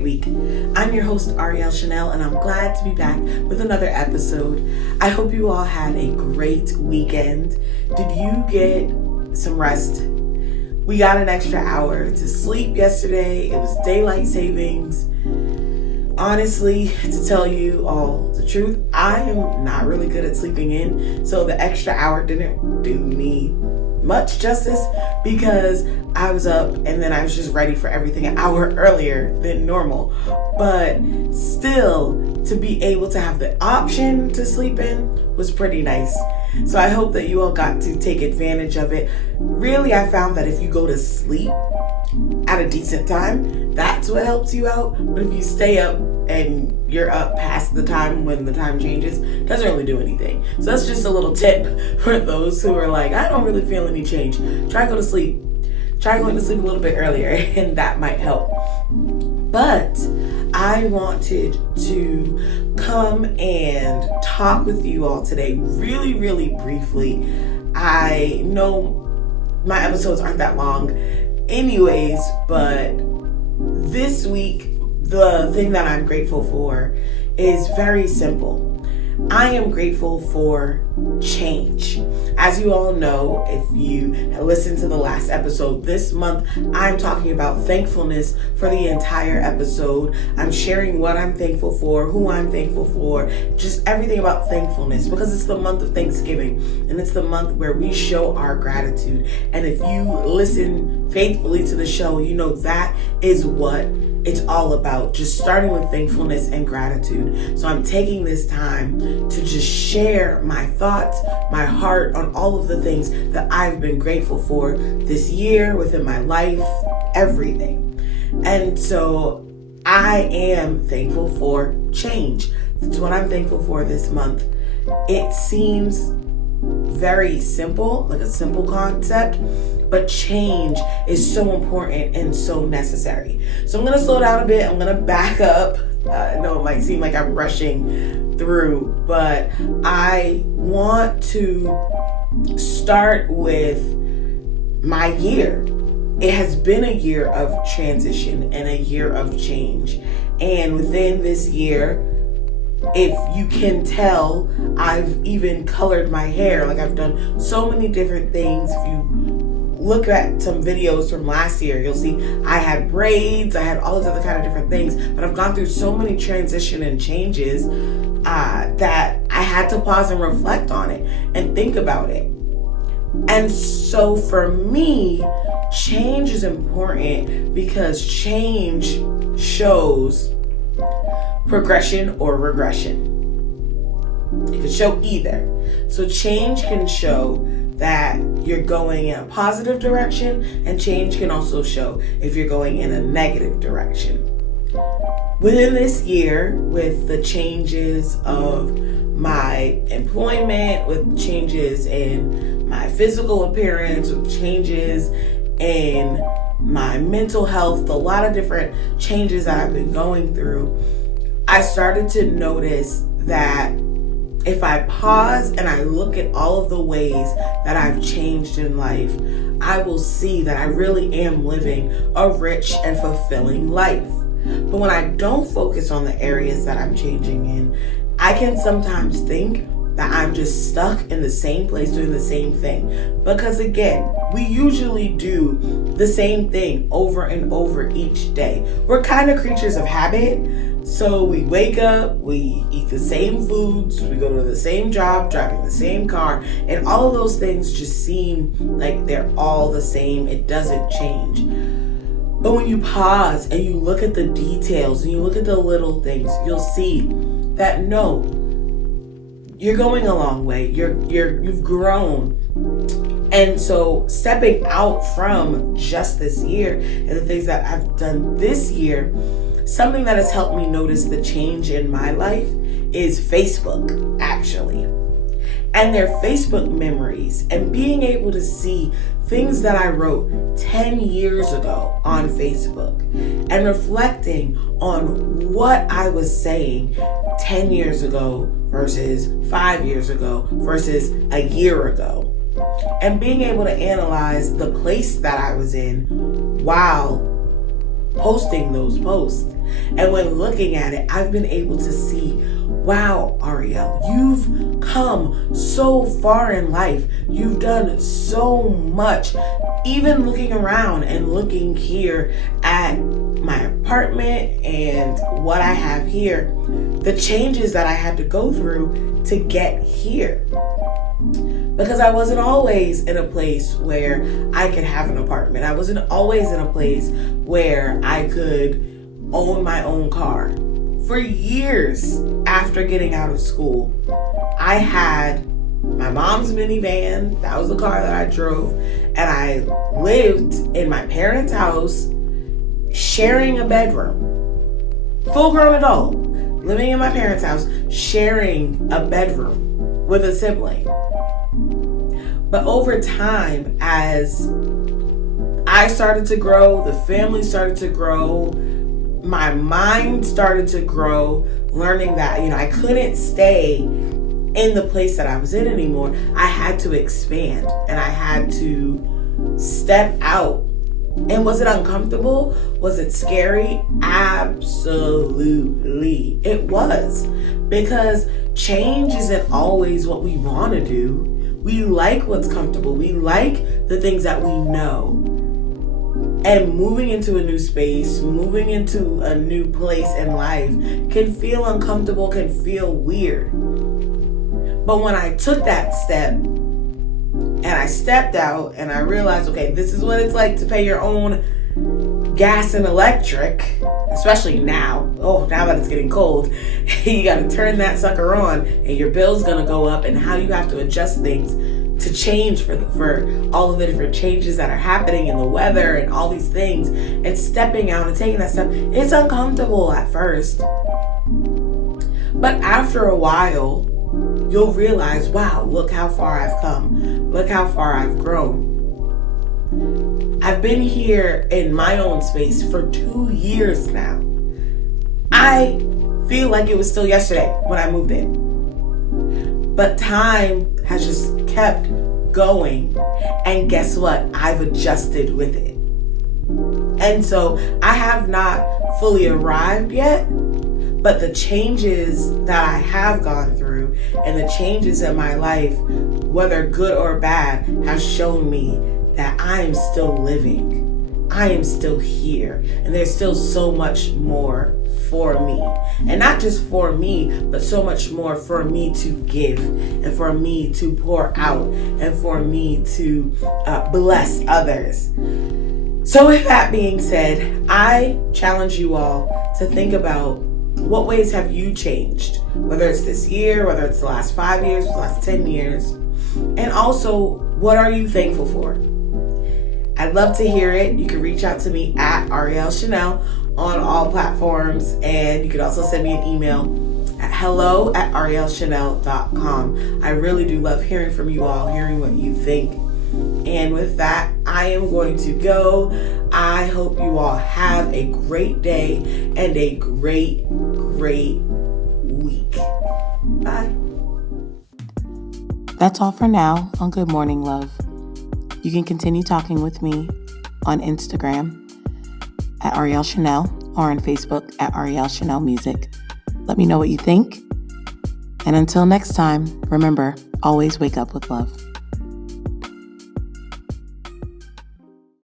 great week. I'm your host, Ariel Chanel, and I'm glad to be back with another episode. I hope you all had a great weekend. Did you get some rest? We got an extra hour to sleep yesterday. It was daylight savings. Honestly, to tell you all the truth, I am not really good at sleeping in, so the extra hour didn't do me much justice because I was up and then I was just ready for everything an hour earlier than normal. But still, to be able to have the option to sleep in was pretty nice. So I hope that you all got to take advantage of it. Really, I found that if you go to sleep at a decent time, that's what helps you out. But if you stay up and you're up past the time when the time changes, it doesn't really do anything. So that's just a little tip for those who are like, I don't really feel any change. Try going to sleep a little bit earlier and that might help. But I wanted to come and talk with you all today really, really briefly. I know my episodes aren't that long anyways, but this week, the thing that I'm grateful for is very simple. I am grateful for change. As you all know, if you listened to the last episode this month, I'm talking about thankfulness for the entire episode. I'm sharing what I'm thankful for, who I'm thankful for, just everything about thankfulness, because it's the month of Thanksgiving and it's the month where we show our gratitude. And if you listen faithfully to the show, you know that is what it's all about, just starting with thankfulness and gratitude. So I'm taking this time to just share my thoughts, my heart on all of the things that I've been grateful for this year, within my life, everything. And so I am thankful for change. That's what I'm thankful for this month. It seems very simple, like a simple concept, but change is so important and so necessary. So I'm going to slow down a bit. I'm going to back up. I know it might seem like I'm rushing through, but I want to start with my year. It has been a year of transition and a year of change. And within this year, if you can tell, I've even colored my hair. Like, I've done so many different things. If you look at some videos from last year, you'll see I had braids, I had all these other kind of different things, but I've gone through so many transition and changes that I had to pause and reflect on it and think about it. And so for me, change is important because change shows progression or regression. It could show either. So change can show that you're going in a positive direction, and change can also show if you're going in a negative direction. Within this year, with the changes of my employment, with changes in my physical appearance, with changes in my mental health, a lot of different changes that I've been going through, I started to notice that if I pause and I look at all of the ways that I've changed in life, I will see that I really am living a rich and fulfilling life. But when I don't focus on the areas that I'm changing in, I can sometimes think that I'm just stuck in the same place doing the same thing. Because again, we usually do the same thing over and over each day. We're kind of creatures of habit. So we wake up, we eat the same foods, we go to the same job, driving the same car, and all of those things just seem like they're all the same. It doesn't change. But when you pause and you look at the details and you look at the little things, you'll see that no, you're going a long way. You've grown. And so stepping out from just this year and the things that I've done this year, something that has helped me notice the change in my life is Facebook, actually. And their Facebook memories and being able to see things that I wrote 10 years ago on Facebook and reflecting on what I was saying 10 years ago versus 5 years ago versus a year ago. And being able to analyze the place that I was in while posting those posts And when looking at it, I've been able to see, wow, Ariel, you've come so far in life. You've done so much. Even looking around and looking here at my apartment and what I have here, the changes that I had to go through to get here. Because I wasn't always in a place where I could have an apartment. I wasn't always in a place where I could own my own car. For years after getting out of school, I had my mom's minivan. That was the car that I drove. And I lived in my parents' house, sharing a bedroom. Full-grown adult, living in my parents' house, sharing a bedroom with a sibling. But over time, as I started to grow, the family started to grow, my mind started to grow, learning that, I couldn't stay in the place that I was in anymore. I had to expand and I had to step out. And was it uncomfortable? Was it scary? Absolutely. It was. Because change isn't always what we want to do. We like what's comfortable. We like the things that we know. And moving into a new space, moving into a new place in life can feel uncomfortable, can feel weird. But when I took that step and I stepped out and I realized, okay, this is what it's like to pay your own gas and electric, especially now. Oh, now that it's getting cold, you got to turn that sucker on and your bill's going to go up, and how you have to adjust things to change for all of the different changes that are happening in the weather and all these things, and stepping out and taking that step. It's uncomfortable at first, but after a while, you'll realize, wow, look how far I've come. Look how far I've grown. I've been here in my own space for 2 years now. I feel like it was still yesterday when I moved in. But time has just kept going. And guess what? I've adjusted with it. And so I have not fully arrived yet, but the changes that I have gone through and the changes in my life, whether good or bad, have shown me that I am still living. I am still here. And there's still so much more for me. And not just for me, but so much more for me to give and for me to pour out and for me to bless others. So with that being said, I challenge you all to think about, what ways have you changed? Whether it's this year, whether it's the last 5 years, the last 10 years. And also, what are you thankful for? I'd love to hear it. You can reach out to me at Ariel Chanel on all platforms. And you can also send me an email at hello@arielchanel.com. I really do love hearing from you all, hearing what you think. And with that, I am going to go. I hope you all have a great day and a great week. Bye. That's all for now on Good Morning Love. You can continue talking with me on Instagram at Ariel Chanel or on Facebook at Ariel Chanel Music. Let me know what you think. And until next time, remember, always wake up with love.